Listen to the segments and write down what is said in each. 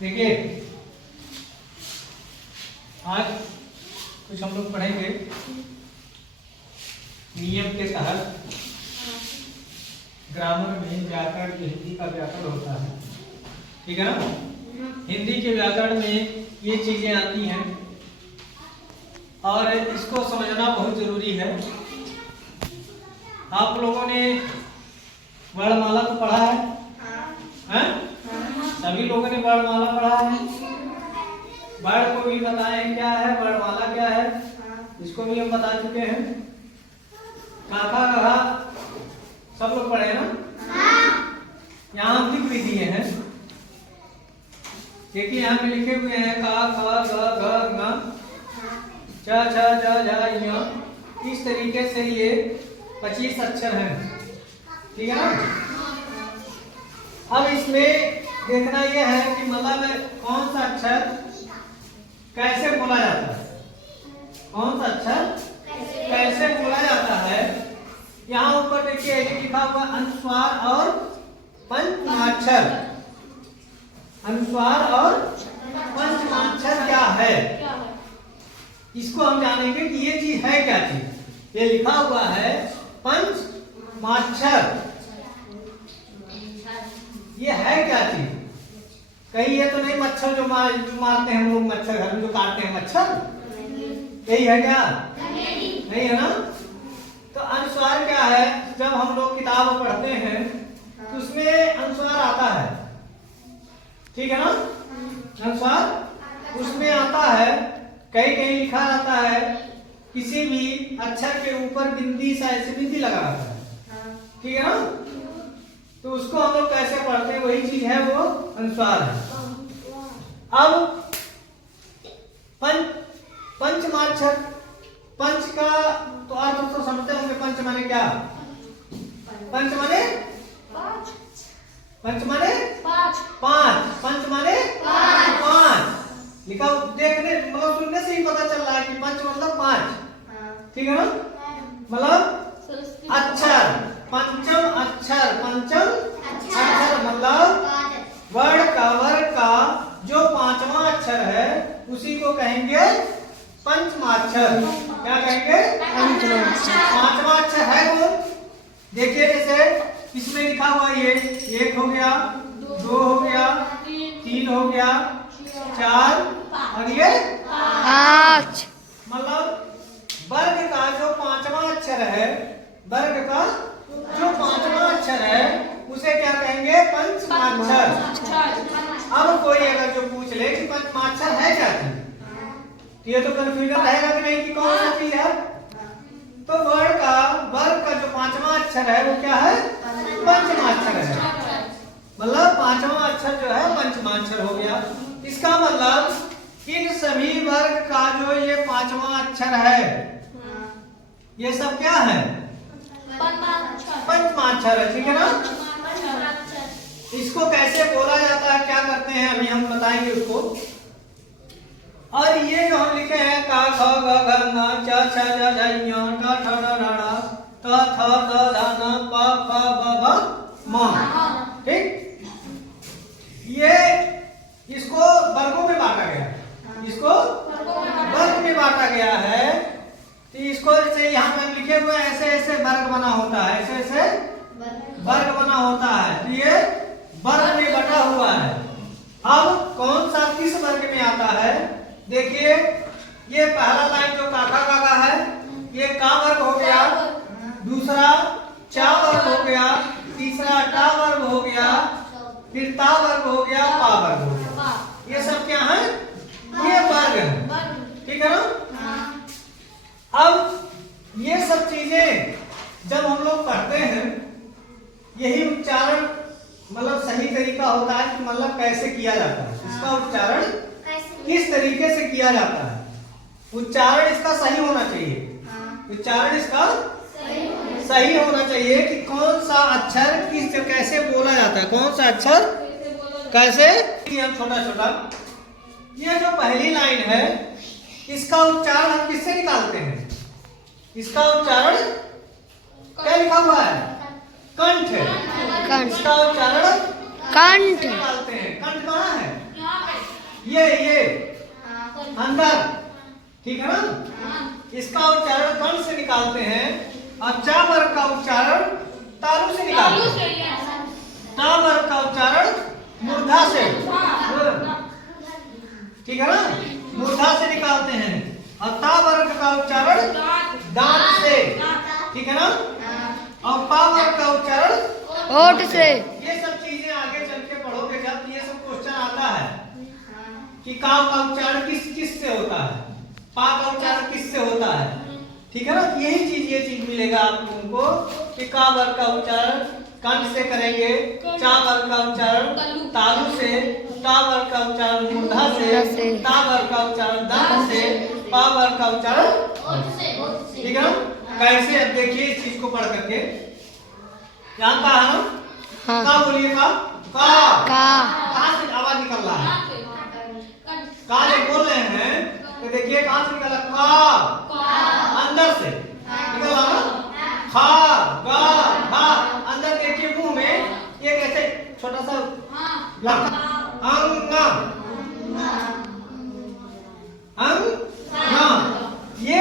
देखिए आज कुछ हम लोग पढ़ेंगे नियम के तहत ग्रामर में व्याकरण के हिंदी का व्याकरण होता है, ठीक है ना। हिंदी के व्याकरण में ये चीजें आती हैं और इसको समझना बहुत जरूरी है। आप लोगों ने वर्णमाला को पढ़ा है? हैं? सभी लोगों ने वर्णमाला पढ़ा है। वर्ण को भी बताएं क्या है, वर्णमाला क्या है, इसको भी हम बता चुके हैं। काका कहा सब लोग पढ़े ना? यहाँ हम लिख भी दिए हैं। देखिए यहाँ पे लिखे हुए हैं का ख ग घ ङ च छ ज झ ञ। इस तरीके से ये 25 अक्षर हैं, ठीक है ना। अब इसमें देखना यह है कि मतलब कौन सा अक्षर कैसे बोला जाता है, कौन सा अक्षर कैसे बोला जाता है। यहाँ ऊपर देखिए लिखा हुआ अनुस्वार और पंचमाक्षर। अनुस्वार और पंचमाक्षर क्या है, इसको हम जानेंगे कि ये चीज है क्या चीज। ये लिखा हुआ है पंचमाक्षर, ये है क्या चीज। कहीं ये तो नहीं मच्छर जो मारते हैं हम लोग, मच्छर घर में जो काटते हैं मच्छर, यही है क्या? नहीं है ना। तो अनुस्वार क्या है, जब हम लोग किताब पढ़ते हैं तो उसमें अनुस्वार आता है, ठीक है ना। अनुस्वार उसमें आता है, कहीं कहीं लिखा रहता है किसी भी अक्षर के ऊपर बिंदी सा ऐसे बिंदी लगा रहता है, ठीक है ना। तो उसको हम लोग कैसे पढ़ते हैं, वही चीज है वो अनुस्वार है। अब पंचमाक्षर, पंच का तो आप तो समझते होंगे पंच माने क्या। पंच माने पांच, पंच माने पांच, पंच माने पांच। लिखा देखने मतलब सुनने से ही पता चल रहा है कि पंच मतलब पांच, ठीक है ना। मतलब अक्षर, पंचम अक्षर, पंचम अक्षर मतलब वर्ग का जो पांचवा अक्षर है उसी को कहेंगे पंचमाक्षर। क्या कहेंगे? पांचवा अक्षर है वो। देखिए जैसे इसमें लिखा हुआ ये एक हो गया, दो हो गया, तीन हो गया, चार और ये पांच। मतलब वर्ग का जो पांचवा अक्षर है, वर्ग का जो पांचवा अक्षर है उसे क्या कहेंगे? पंचमाक्षर। अब कोई अगर जो पूछ ले कि पंचमाक्षर है क्या चीज, तो ये तो कंफ्यूजन रहेगा कि नहीं कि कौन सा चीज है। तो वर्ग का जो पांचवा अक्षर है वो क्या है? पंचमाक्षर है। मतलब पांचवा अक्षर जो है पंचमाक्षर हो गया। इसका मतलब इन सभी वर्ग का जो ये पांचवा अक्षर है ये सब क्या है? पंचमाक्षर है, ठीक है ना। इसको कैसे बोला जाता है, क्या करते हैं, अभी हम बताएंगे उसको। और ये जो हम लिखे हैं का ख ग घ ङ च छ ज झ ञ ट ठ ड ढ ढ त थ द ध न प फ ब भ म, ठीक। ये इसको वर्गों में बांटा गया, इसको वर्ग में बांटा गया है। तो इसको जैसे यहाँ पे लिखे हुए ऐसे ऐसे वर्ग बना होता है, ऐसे ऐसे वर्ग बना होता है। तो ये वर्ग में बटा हुआ है। अब कौन सा किस वर्ग में आता है, देखिए ये पहला लाइन जो काका काका है ये का वर्ग हो गया, दूसरा चा वर्ग हो गया, तीसरा टा वर्ग हो गया, फिर ता वर्ग हो गया, पा वर्ग हो गया। ये सब क्या है? ये वर्ग है, ठीक है ना। अब ये सब चीजें जब हम लोग पढ़ते हैं, यही उच्चारण मतलब सही तरीका होता है कि मतलब कैसे किया जाता है, इसका उच्चारण किस तरीके से किया जाता है। उच्चारण इसका सही होना चाहिए, उच्चारण इसका सही होना चाहिए कि कौन सा अक्षर किस कैसे बोला जाता है, कौन सा अक्षर कैसे। हम छोटा छोटा ये जो पहली लाइन है इसका उच्चारण हम किससे निकालते हैं? इसका उच्चारण क्या लिखा हुआ है? कंठ। इसका उच्चारण कंठ निकालते हैं। कंठ कहाँ है? ये अंदर, ठीक है ना। इसका उच्चारण कंठ से निकालते हैं और चा वर्ग का उच्चारण तालु से निकालते हैं। ता वर्ग का उच्चारण मूर्धा से, ठीक है ना, मूर्धा से निकालते हैं। और ता वर्ग का उच्चारण दांत से, ठीक है ना। और पा वर्ग का उच्चारण होठ से। ये सब चीजें आगे चल के पढ़ोगे जब ये सब क्वेश्चन आता है कि का उच्चारण किस से होता है, पा का उच्चारण किस से होता है, ठीक है ना। ये चीज मिलेगा आप लोगों को कि का वर्ग का उच्चारण कंठ से करेंगे, चा वर्ग का उच्चारण तालु से, ता वर्ग का उच्चारण मूर्धा से, ता वर्ग का उच्चारण दांत से, पा वर्ग का उच्चारण होठ से, ठीक है ना। कैसे, अब देखिए इस चीज को पढ़ करके यहाँ का है ना। हाँ। का बोलिए, का कहाँ से आवाज निकल रहा है, का जब बोल रहे हैं तो देखिए कहाँ से निकला, का अंदर से निकल रहा ना। खा गा घा, अंदर देखिए मुंह में एक ऐसे छोटा सा अंग, ये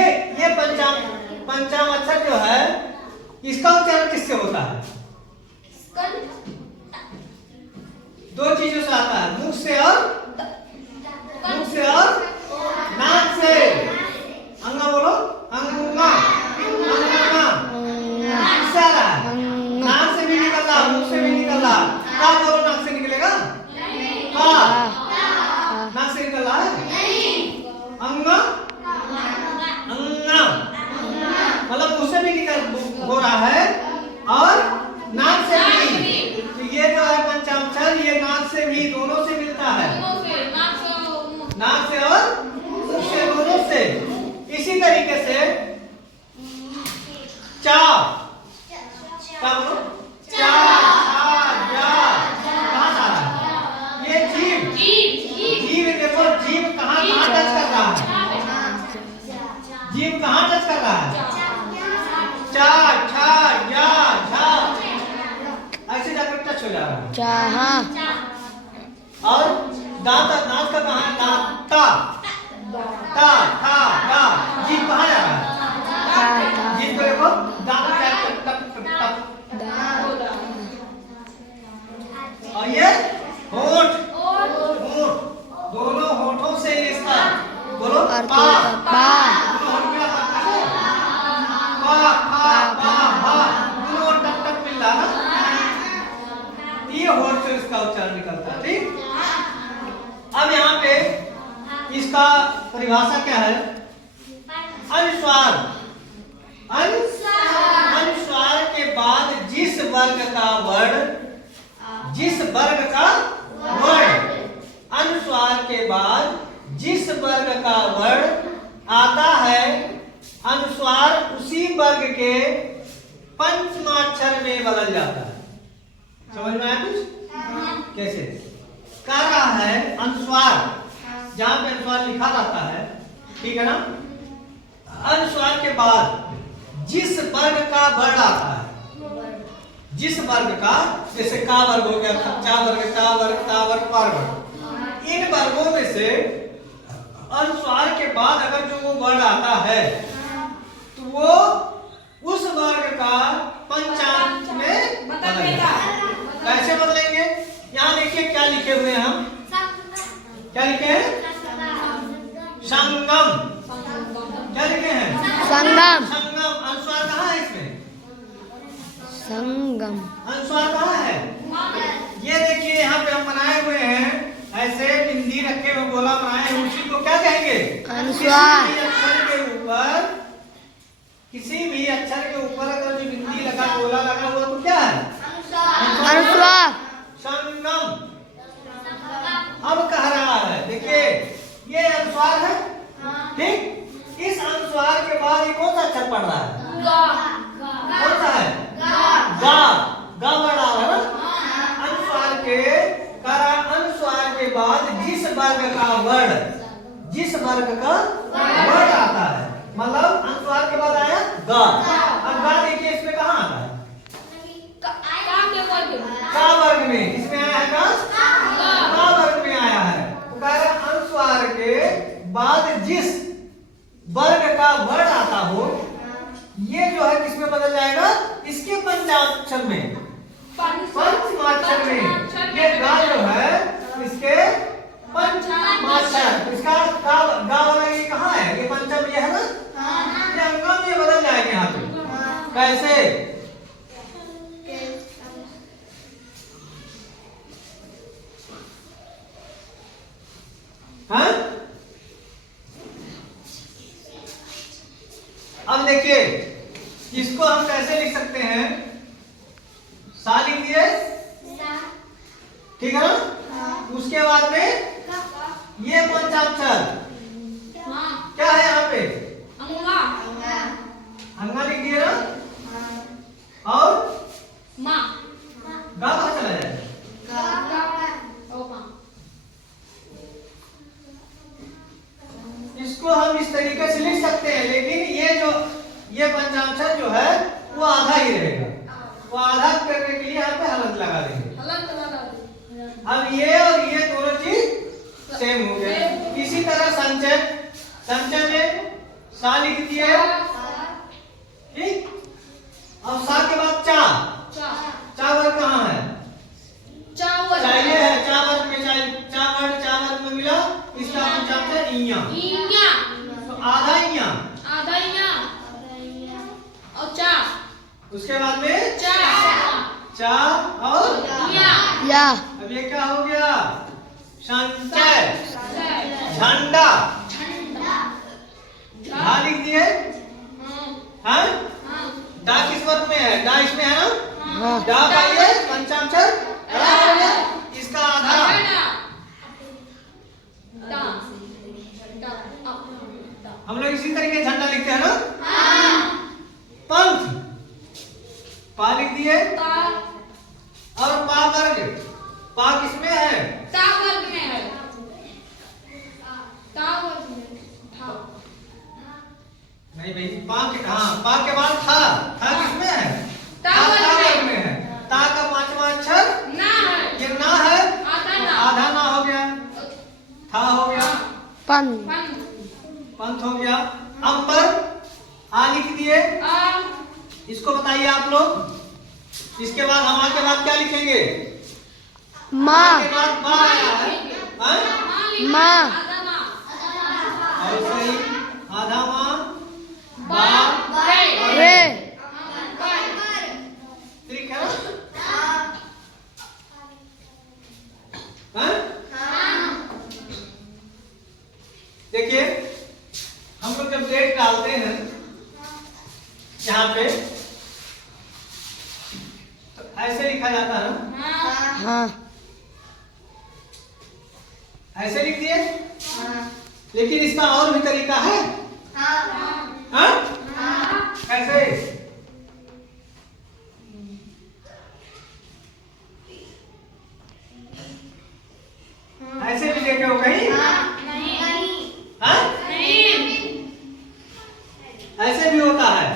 पंचाम अक्षर जो है इसका उच्चारण किससे होता है? दो चीजों से आता है, मुख से और नाक से। अंगा बोलो, अंगा, नाक से आ रहा है, नाक से भी निकल रहा, मुख से भी निकल रहा। का बोलो, नाक से निकलेगा, का नाक से निकल रहा है। अंगा, मतलब मुंह से भी निकल हो रहा है और नाक से भी। तो ये जो है पंचाक्षर, ये नाक से भी, दोनों से मिलता है, नाक से और मुंह से, दोनों से। इसी तरीके से चा, क्या बोलो, चा, कहाँ से आ रहा है? ये जीव देखो, जीव कहाँ टच कर रहा है, जीव कहाँ टच कर रहा है? चा, छा, या, झा, ऐसे जाकर टच हो जा रहा है। और दांत का कहाँ है? दांत, ता, था, दा, जीभ कहाँ जा रहा है? जीभ को देखो, दांत और ये होठ, दोनों होठों से इसका बोलो, पा, दोनों होठ मिला करता है, दोनों टक मिल रहा ना, ये होठ से इसका उच्चारण निकलता है, ठीक। अब यहाँ पे इसका परिभाषा क्या है? अनुस्वार, अनुस्वार के बाद जिस वर्ग का वर्ण, अनुस्वार के बाद जिस वर्ग का वर्ण आता है, अनुस्वार उसी वर्ग के पंचमाक्षर में बदल जाता है। समझ में आया कुछ? कैसे कर रहा है? अनुस्वार, जहां पे अनुस्वार लिखा रहता है, ठीक है ना, अनुस्वार के बाद जिस वर्ग का वर्ण आता है, जिस वर्ग का, जैसे का वर्ग हो गया, चा वर्ग, ता वर्ग, ता वर्ग, पार वर्ग, इन वर्गों में से अनुस्वार के बाद अगर जो वो वर्ण आता है तो वो उस वर्ग का पंचांग में बदलेगा। कैसे बदलेंगे? यहाँ देखिए क्या लिखे हुए हैं हम, क्या लिखे हैं? संगम, क्या लिखे हैं? संगम। अनुस्वार कहाँ है इसमें? संगम, अनुस्वार कहाँ है? ये देखिए यहाँ पे हम बनाए हुए हैं, ऐसे बिंदी रखे हुए गोला बनाए हैं, उसी को क्या कहेंगे? अनुस्वार। किसी भी अक्षर के ऊपर अगर जो बिंदी लगा, गोला लगा हुआ तो क्या है? अनुस्वार। संगम। अब कह रहा है, देखिए ये अनुस्वार है, ठीक। इस अनुस्वार के बाद ये कौन सा अक्षर पढ़ रहा है? कौन सा है? गा, गा वर्ड आ रहा है ना। अनुस्वार के के बाद जिस वर्ग का वर्ण आता है, मतलब अनुस्वार के बाद आया गा। अब गा देखिए इसमें कहाँ आता है? का वर्ग में, इसमें आया है का वर्ग में आया है। तो कह रहा है बदल जाएगा इसके पंचाक्षर में, पंचमाक्षर में। ये गा जो है इसके पंचमाक्षर, इसका गा वाला ये कहाँ है, ये पंचम ये है ना, ये अंगा में बदल जाएंगे यहाँ पे। कैसे? हाँ, अब देखिए इसको हम कैसे लिख सकते हैं, सा लिख दिए, ठीक है ना। उसके बाद में ये पंचाक्षर क्या है यहाँ पे, अंगा लिख दिए ना, और गा कहाँ चला जाए, इसको हम इस तरीके से लिख सकते हैं, लेकिन ये पंचाक्षर जो है वो आधा ही रहेगा, वो आधा करने के लिए यहाँ पे हलंत लगा देंगे। अब ये और ये दोनों चीज सेम हो गए। इसी तरह संचय, संचय में सा लिख दिए, ठीक। अब सा के बाद चा, चा वर्ग कहाँ है, चाहिए है, चा वर्ग में चा वर्ग में मिला, इसका पंचाक्षर इया, तो आधा इया, उसके बाद में चा और या। अब ये क्या हो गया, संचय, झंडा, झा लिख दिए, हाँ, डा किस वर्ग में है, डा इसमें है ना, डा का ये पंचाक्षर हो गया, इसका आधा, हम लोग इसी तरीके झंडा लिखते हैं ना, पंथ, पा लिख दिए, और पा वर्ग, पा किसमें है, नहीं भाई, पा के, हाँ, पा के बाद था किसमें है, था वर्ग में है, ता का पांचवा अक्षर ये ना है, आधा ना हो गया, था हो गया, पंथ हो गया। अंबर, आ लिख दिए, इसको बताइए आप लोग। इसके बाद हम के बाद क्या लिखेंगे, माँ, के बाद बा आया है, माँ, और सही, आधा माँ, बा, रे, ठीक है ना, हाँ? देखिए हम लोग जब डेट डालते हैं यहाँ पे, तो ऐसे लिखा जाता है ना, हाँ, ऐसे लिख दिए, लेकिन इसका और भी तरीका है, हाँ? कैसे, ऐसे भी देखे हो कहीं, हाँ? ऐसे भी होता है,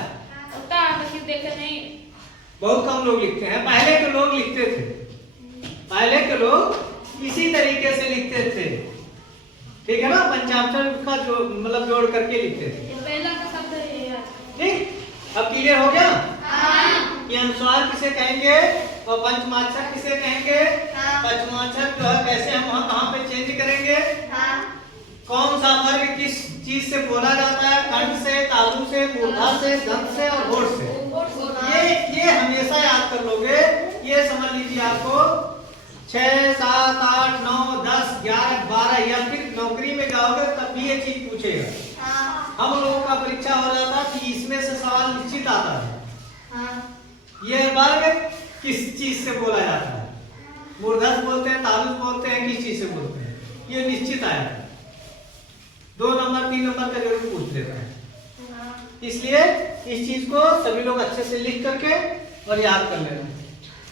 बहुत कम लोग लिखते हैं, पहले के लोग लिखते थे, पहले के लोग इसी तरीके से लिखते थे, ठीक है ना, पंचाक्षर का जो मतलब जोड़ करके लिखते थे, ठीक। अब क्लियर हो गया कि अनुस्वार किसे कहेंगे और पंचमाक्षर किसे कहेंगे, पंचमाक्षर जो है कैसे हम वहाँ कहाँ पे चेंज करेंगे, कौन सा वर्ग किस चीज से बोला जाता है, कंठ से, तालु से, मूर्धा से, दंत से और होठ से, ये हमेशा याद कर लोगे। ये समझ लीजिए आपको 6, 7, 8, 9, 10, 11, 12 या फिर नौकरी में जाओगे तब भी ये चीज पूछेगा। हम लोगों का परीक्षा हो जाता कि इसमें से सवाल निश्चित आता है, ये वर्ग किस चीज से बोला जाता है, मूर्धा से बोलते हैं, तालु बोलते हैं, किस चीज से बोलते हैं, ये निश्चित आया है, 2 नंबर 3 नंबर का जरूर पूछ लेता है। इसलिए इस चीज को सभी लोग अच्छे से लिख करके और याद कर लेना।